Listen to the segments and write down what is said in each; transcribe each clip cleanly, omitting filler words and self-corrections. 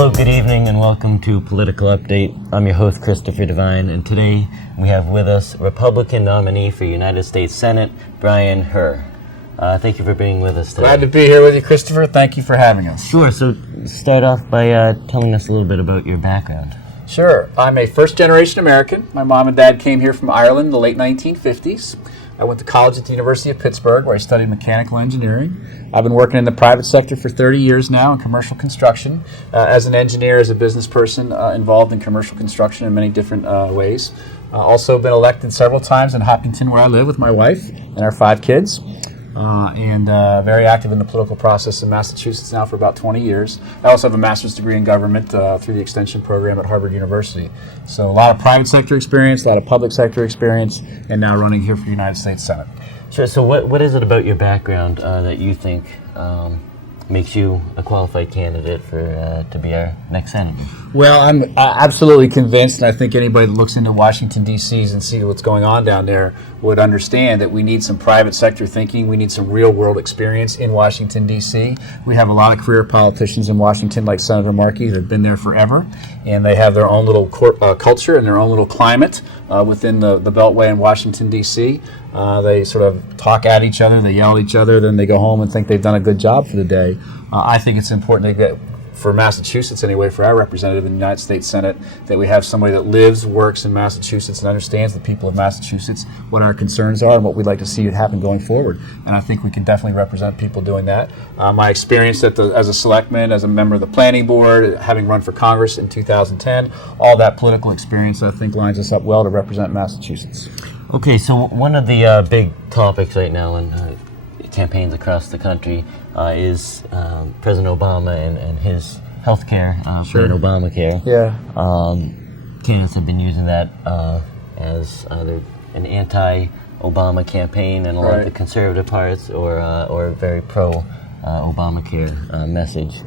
Hello, good evening, and welcome to Political Update. I'm your host, Christopher Devine, and today we have with us Republican nominee for United States Senate, Herr. Thank you for being with us today. Glad to be here with you, Christopher. Thank you for having us. Sure, so start off by telling us a little bit about your background. Sure. I'm a first-generation American. My mom and dad came here from Ireland in the late 1950s. I went to college at the University of Pittsburgh, where I studied mechanical engineering. I've been working in the private sector for 30 years now in commercial construction, as an engineer, as a business person involved in commercial construction in many different ways. Also been elected several times in Hopkinton, where I live with my wife and our 5 kids. And very active in the political process in Massachusetts now for about 20 years. I also have a master's degree in government through the extension program at Harvard University. So a lot of private sector experience, a lot of public sector experience, and now running here for the United States Senate. Sure, so what is it about your background that you think makes you a qualified candidate for to be our next senator? Well, I'm absolutely convinced, and I think anybody that looks into Washington, D.C. and sees what's going on down there would understand that we need some private sector thinking. We need some real-world experience in Washington, D.C. We have a lot of career politicians in Washington, like Senator Markey, that have been there forever, and they have their own little culture and their own little climate within the Beltway in Washington, D.C. They sort of talk at each other, they yell at each other, then they go home and think they've done a good job for the day. I think it's important to get, for Massachusetts anyway, for our representative in the United States Senate, that we have somebody that lives, works in Massachusetts and understands the people of Massachusetts, what our concerns are and what we'd like to see happen going forward. And I think we can definitely represent people doing that. My experience as a selectman, as a member of the planning board, having run for Congress in 2010, all that political experience I think lines us up well to represent Massachusetts. Okay, so one of the big topics right now in campaigns across the country is President Obama and his health care, Sure. for Obamacare. Yeah. Candidates have been using that as either an anti-Obama campaign and a lot of the conservative parts, or very pro-Obamacare message.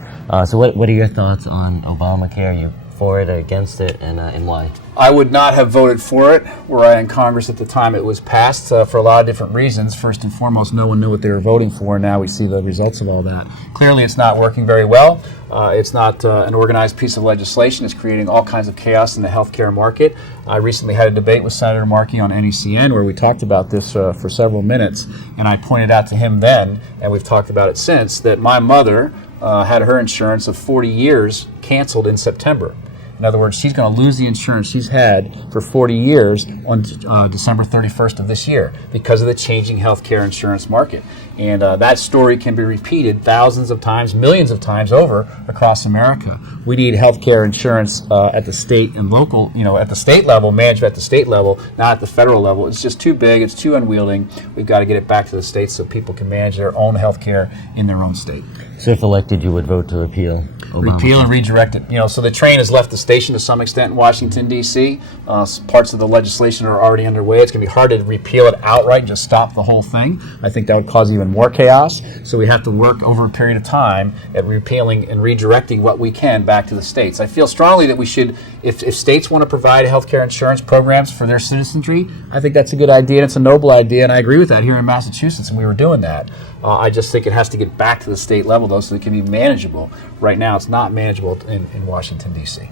So what are your thoughts on Obamacare? Are you for it or against it, and why? I would not have voted for it were I in Congress at the time it was passed for a lot of different reasons. First and foremost, no one knew what they were voting for, and now we see the results of all that. Clearly, it's not working very well. It's not an organized piece of legislation. It's creating all kinds of chaos in the healthcare market. I recently had a debate with Senator Markey on NECN where we talked about this for several minutes, and I pointed out to him then, and we've talked about it since, that my mother had her insurance of 40 years canceled in September. In other words, she's going to lose the insurance she's had for 40 years on December 31st of this year because of the changing healthcare insurance market. And that story can be repeated thousands of times, millions of times over across America. We need healthcare insurance at the state and local, at the state level, managed at the state level, not at the federal level. It's just too big. It's too unwielding. We've got to get it back to the states so people can manage their own healthcare in their own state. So if elected, you would vote to repeal Obama? Repeal and redirect it. So the train has left the station to some extent in Washington, D.C. Parts of the legislation are already underway. It's going to be hard to repeal it outright and just stop the whole thing. I think that would cause even more chaos. So we have to work over a period of time at repealing and redirecting what we can back to the states. I feel strongly that we should, if states want to provide health care insurance programs for their citizenry, I think that's a good idea and it's a noble idea, and I agree with that here in Massachusetts, and we were doing that. I just think it has to get back to the state level, though, so it can be manageable. Right now, it's not manageable in Washington, D.C.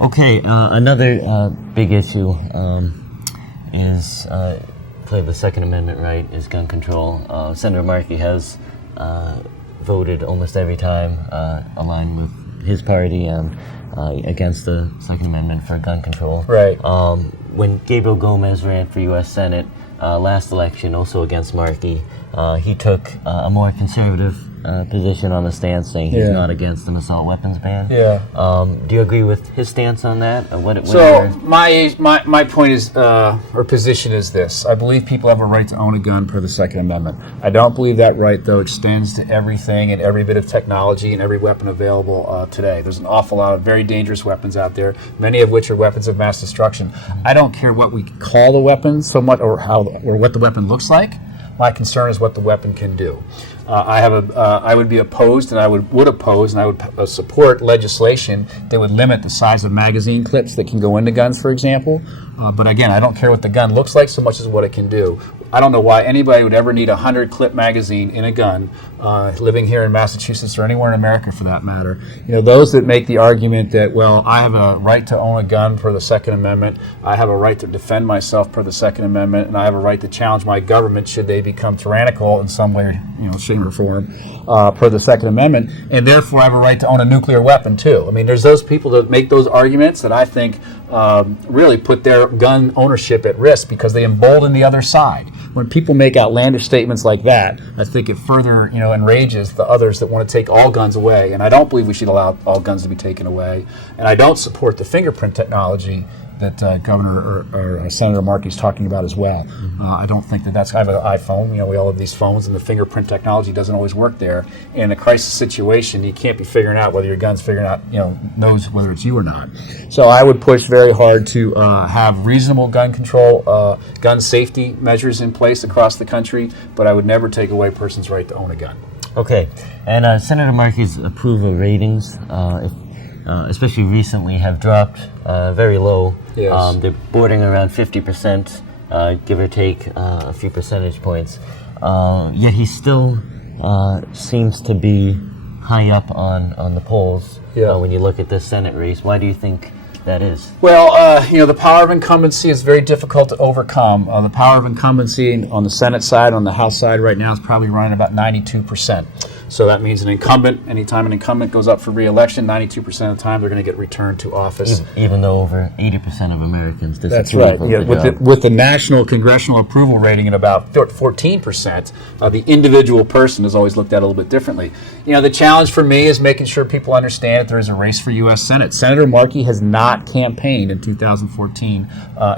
Okay, another big issue is play the Second Amendment right, is gun control. Senator Markey has voted almost every time aligned with his party and against the Second Amendment for gun control. Right. When Gabriel Gomez ran for U.S. Senate last election, also against Markey, he took a more conservative position on the stance, saying he's not against an assault weapons ban. Yeah. Do you agree with his stance on that? My point is, or position is this. I believe people have a right to own a gun per the Second Amendment. I don't believe that right, though, extends to everything and every bit of technology and every weapon available today. There's an awful lot of very dangerous weapons out there, many of which are weapons of mass destruction. I don't care what we call the weapon so much, or what the weapon looks like. My concern is what the weapon can do. I would be opposed, and I would oppose, and I would support legislation that would limit the size of magazine clips that can go into guns, for example. But again, I don't care what the gun looks like so much as what it can do. I don't know why anybody would ever need a 100-clip magazine in a gun, living here in Massachusetts or anywhere in America for that matter. Those that make the argument that, well, I have a right to own a gun per the Second Amendment, I have a right to defend myself per the Second Amendment, and I have a right to challenge my government should they become tyrannical in some way, shape or form, per the Second Amendment, and therefore I have a right to own a nuclear weapon too. I mean, there's those people that make those arguments that I think really put their gun ownership at risk because they embolden the other side. When people make outlandish statements like that, I think it further, enrages the others that want to take all guns away. And I don't believe we should allow all guns to be taken away. And I don't support the fingerprint technology that Governor or Senator Markey is talking about as well. I don't think that's. I have an iPhone. We all have these phones, and the fingerprint technology doesn't always work there. In a crisis situation, you can't be figuring out whether your gun's figuring out, knows whether it's you or not. So I would push very hard to have reasonable gun control, gun safety measures in place across the country. But I would never take away a person's right to own a gun. Okay, and Senator Markey's approval ratings, especially recently, have dropped very low. Yes. They're bordering around 50%, give or take a few percentage points. Yet he still seems to be high up on the polls when you look at this Senate race. Why do you think that is? Well, the power of incumbency is very difficult to overcome. The power of incumbency on the Senate side, on the House side right now, is probably running about 92%. So that means anytime an incumbent goes up for re-election, 92% of the time they're going to get returned to office. Even though over 80% of Americans disagree. That's right. With the national congressional approval rating at about 14%, the individual person is always looked at a little bit differently. The challenge for me is making sure people understand that there is a race for U.S. Senate. Senator Markey has not campaigned in 2014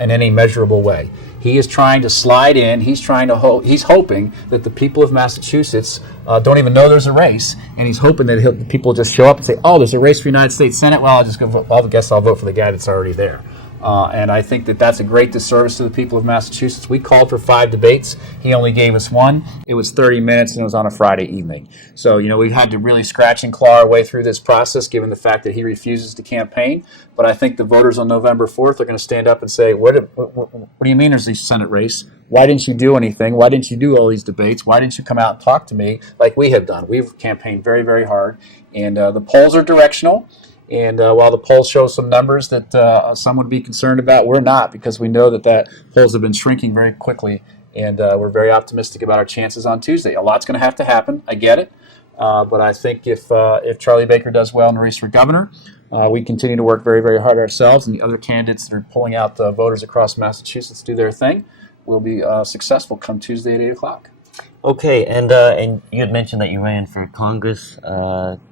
in any measurable way. He is trying to slide in. He's hoping that the people of Massachusetts don't even know there's a race, and he's hoping that the people just show up and say, "Oh, there's a race for United States Senate. Well, I'll guess I'll vote for the guy that's already there." And I think that that's a great disservice to the people of Massachusetts. We called for 5 debates. He only gave us 1. It was 30 minutes, and it was on a Friday evening. So, we've had to really scratch and claw our way through this process, given the fact that he refuses to campaign. But I think the voters on November 4th are going to stand up and say, what do you mean there's a Senate race? Why didn't you do anything? Why didn't you do all these debates? Why didn't you come out and talk to me like we have done? We've campaigned very, very hard, and the polls are directional. And while the polls show some numbers that some would be concerned about, we're not, because we know that polls have been shrinking very quickly, and we're very optimistic about our chances on Tuesday. A lot's going to have to happen. I get it. But I think if Charlie Baker does well in the race for governor, we continue to work very, very hard ourselves, and the other candidates that are pulling out the voters across Massachusetts do their thing, we'll be successful come Tuesday at 8 o'clock. Okay, and you had mentioned that you ran for Congress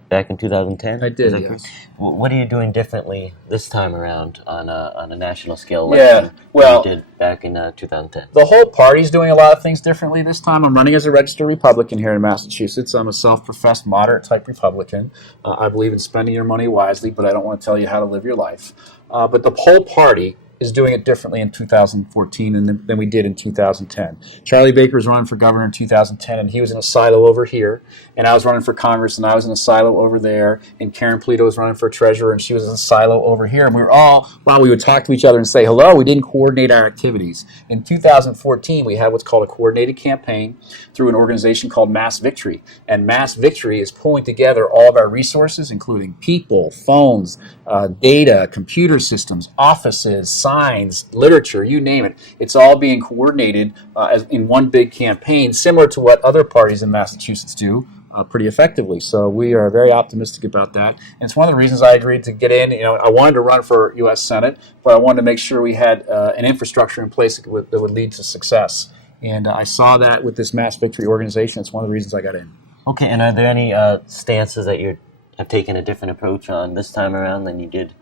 back in 2010. I did, yes. What are you doing differently this time around on a national scale than you did back in 2010? The whole party's doing a lot of things differently this time. I'm running as a registered Republican here in Massachusetts. I'm a self-professed moderate-type Republican. I believe in spending your money wisely, but I don't want to tell you how to live your life. But the whole party is doing it differently in 2014 than we did in 2010. Charlie Baker was running for governor in 2010, and he was in a silo over here, and I was running for Congress, and I was in a silo over there, and Karen Polito was running for treasurer, and she was in a silo over here, and we were all, while we would talk to each other and say hello, we didn't coordinate our activities. In 2014, we had what's called a coordinated campaign through an organization called Mass Victory, and Mass Victory is pulling together all of our resources, including people, phones, data, computer systems, offices, signs, literature, you name it. It's all being coordinated as in one big campaign, similar to what other parties in Massachusetts do pretty effectively. So we are very optimistic about that. And it's one of the reasons I agreed to get in. I wanted to run for U.S. Senate, but I wanted to make sure we had an infrastructure in place that would lead to success. And I saw that with this Mass Victory organization. It's one of the reasons I got in. Okay, and are there any stances that you have taken a different approach on this time around than you did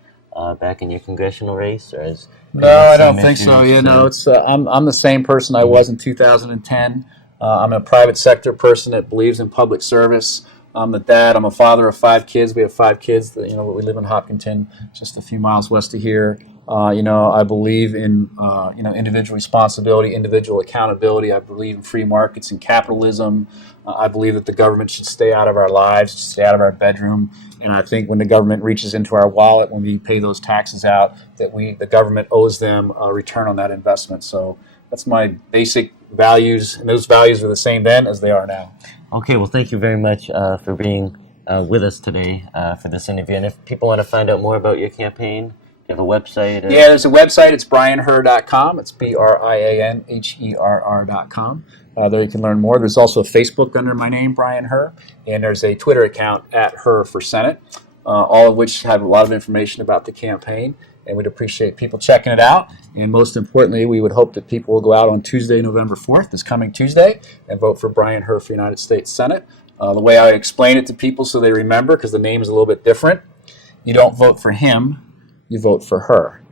back in your congressional race, or No, I don't think so. It's I'm the same person I was in 2010. I'm a private sector person that believes in public service. I'm the dad. I'm a father of 5 kids. We have 5 kids. We live in Hopkinton, just a few miles west of here. I believe in individual responsibility, individual accountability. I believe in free markets and capitalism. I believe that the government should stay out of our lives, should stay out of our bedroom. And I think when the government reaches into our wallet, when we pay those taxes out, that the government owes them a return on that investment. So That's my basic values, and those values are the same then as they are now. Okay, well, thank you very much for being with us today for this interview. And if people want to find out more about your campaign, you have a website? Yeah, there's a website. It's brianherr.com. It's BrianHerr.com. There you can learn more. There's also a Facebook under my name, Brian Herr, and there's a Twitter account at Herr for Senate, all of which have a lot of information about the campaign. And we'd appreciate people checking it out. And most importantly, we would hope that people will go out on Tuesday, November 4th, this coming Tuesday, and vote for Brian Herr for United States Senate. The way I explain it to people so they remember, because the name is a little bit different, you don't vote for him, you vote for her.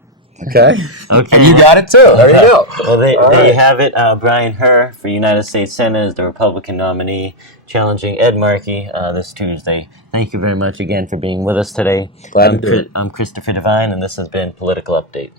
Okay? Okay. And you got it too. There you go. Well, there you have it. Brian Herr for United States Senate is the Republican nominee, challenging Ed Markey this Tuesday. Thank you very much again for being with us today. Glad to do it. I'm Christopher Devine, and this has been Political Update.